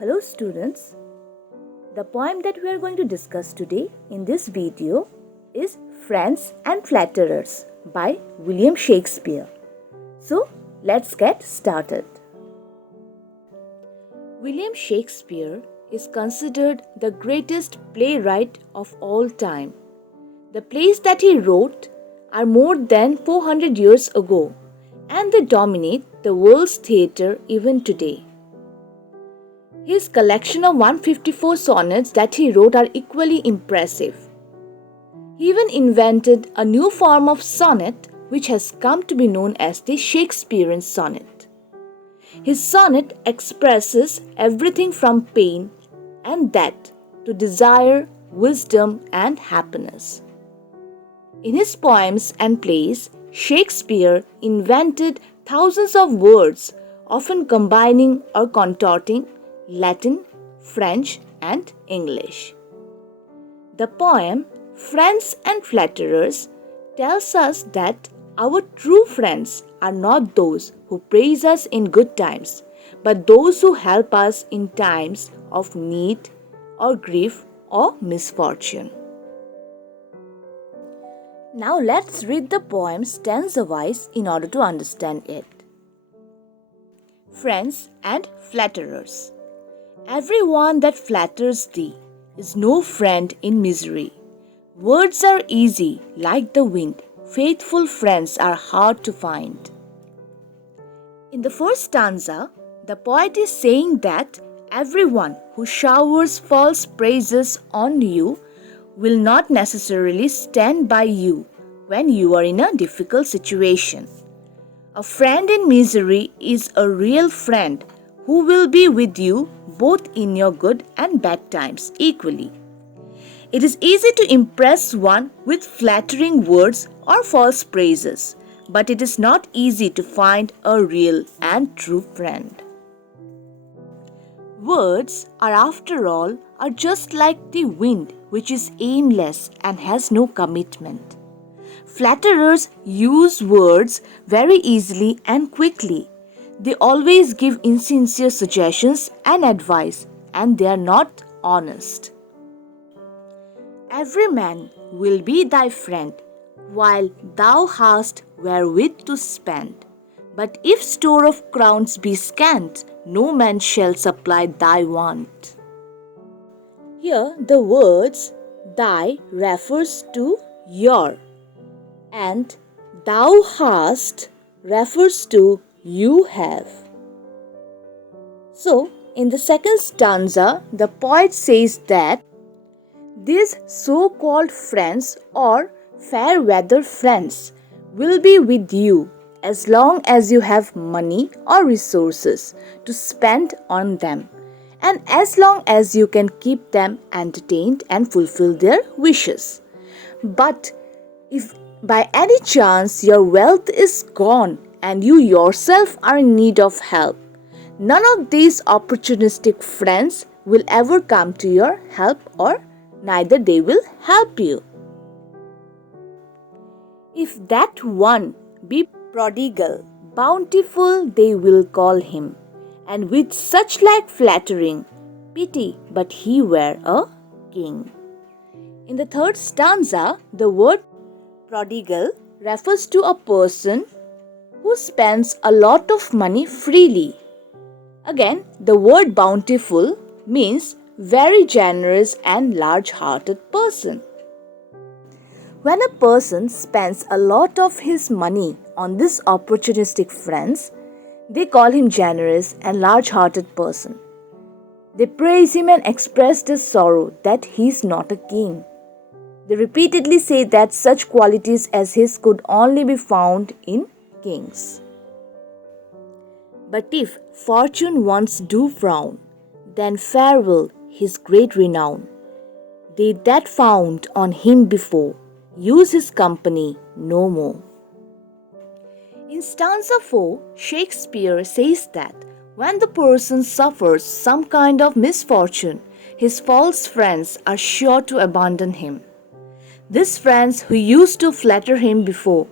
Hello students, the poem that we are going to discuss today in this video is Friends and Flatterers by William Shakespeare. So let's get started. William Shakespeare is considered the greatest playwright of all time. The plays that he wrote are more than 400 years ago and they dominate the world's theatre even today. His collection of 154 sonnets that he wrote are equally impressive. He even invented a new form of sonnet which has come to be known as the Shakespearean sonnet. His sonnet expresses everything from pain and death to desire, wisdom, and happiness. In his poems and plays, Shakespeare invented thousands of words, often combining or contorting Latin, French, and English. The poem Friends and Flatterers tells us that our true friends are not those who praise us in good times, but those who help us in times of need or grief or misfortune. Now let's read the poem stanza-wise in order to understand it. Friends and Flatterers. Everyone that flatters thee is no friend in misery. Words are easy like the wind. Faithful friends are hard to find. In the first stanza, the poet is saying that everyone who showers false praises on you will not necessarily stand by you when you are in a difficult situation. A friend in misery is a real friend who will be with you both in your good and bad times equally. It is easy to impress one with flattering words or false praises, but it is not easy to find a real and true friend. Words after all, are just like the wind, which is aimless and has no commitment. Flatterers use words very easily and quickly. They always give insincere suggestions and advice, and they are not honest. Every man will be thy friend, while thou hast wherewith to spend. But if store of crowns be scant, no man shall supply thy want. Here the words thy refers to your, and thou hast refers to you have. So, in the second stanza, the poet says that these so-called friends or fair weather friends will be with you as long as you have money or resources to spend on them, and as long as you can keep them entertained and fulfill their wishes. But if by any chance your wealth is gone and you yourself are in need of help, none of these opportunistic friends will ever come to your help, or neither they will help you. If that one be prodigal, bountiful they will call him, and with such like flattering, pity but he were a king. In the third stanza, the word prodigal refers to a person who spends a lot of money freely. Again, the word bountiful means very generous and large-hearted person. When a person spends a lot of his money on these opportunistic friends, they call him generous and large-hearted person. They praise him and express their sorrow that he is not a king. They repeatedly say that such qualities as his could only be found in kings. But if fortune once do frown, then farewell his great renown. They that found on him before use his company no more. In stanza 4, Shakespeare says that when the person suffers some kind of misfortune, his false friends are sure to abandon him. These friends who used to flatter him before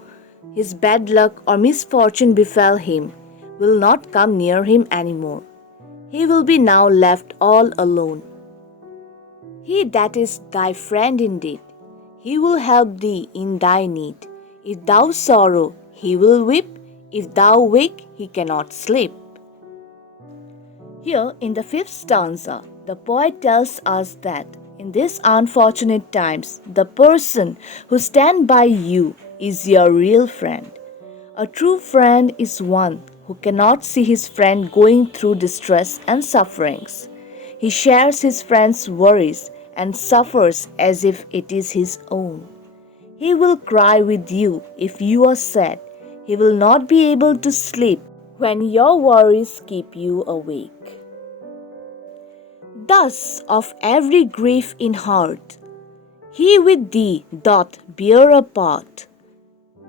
his bad luck or misfortune befell him will not come near him anymore. he will be now left all alone. He that is thy friend indeed, he will help thee in thy need. If thou sorrow, he will weep. If thou wake, he cannot sleep. Here in the fifth stanza, the poet tells us that in these unfortunate times, the person who stands by you is your real friend. A true friend is one who cannot see his friend going through distress and sufferings. He shares his friend's worries and suffers as if it is his own. He will cry with you if you are sad. He will not be able to sleep when your worries keep you awake. Thus of every grief in heart, he with thee doth bear a part.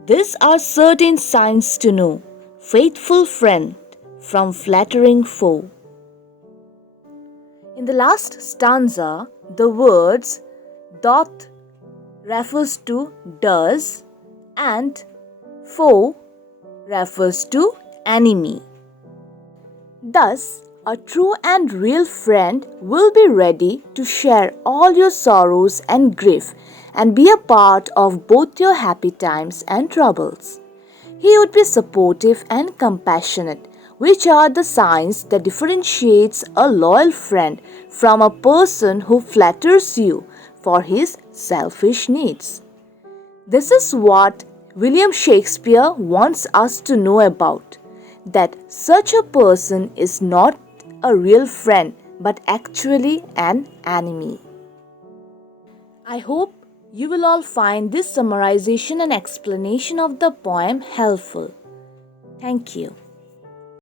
These are certain signs to know, faithful friend from flattering foe. In the last stanza, the words doth refers to does and foe refers to enemy. Thus, a true and real friend will be ready to share all your sorrows and grief and be a part of both your happy times and troubles. He would be supportive and compassionate, which are the signs that differentiates a loyal friend from a person who flatters you for his selfish needs. This is what William Shakespeare wants us to know about, that such a person is not a real friend but actually an enemy. I hope you will all find this summarization and explanation of the poem helpful. Thank you.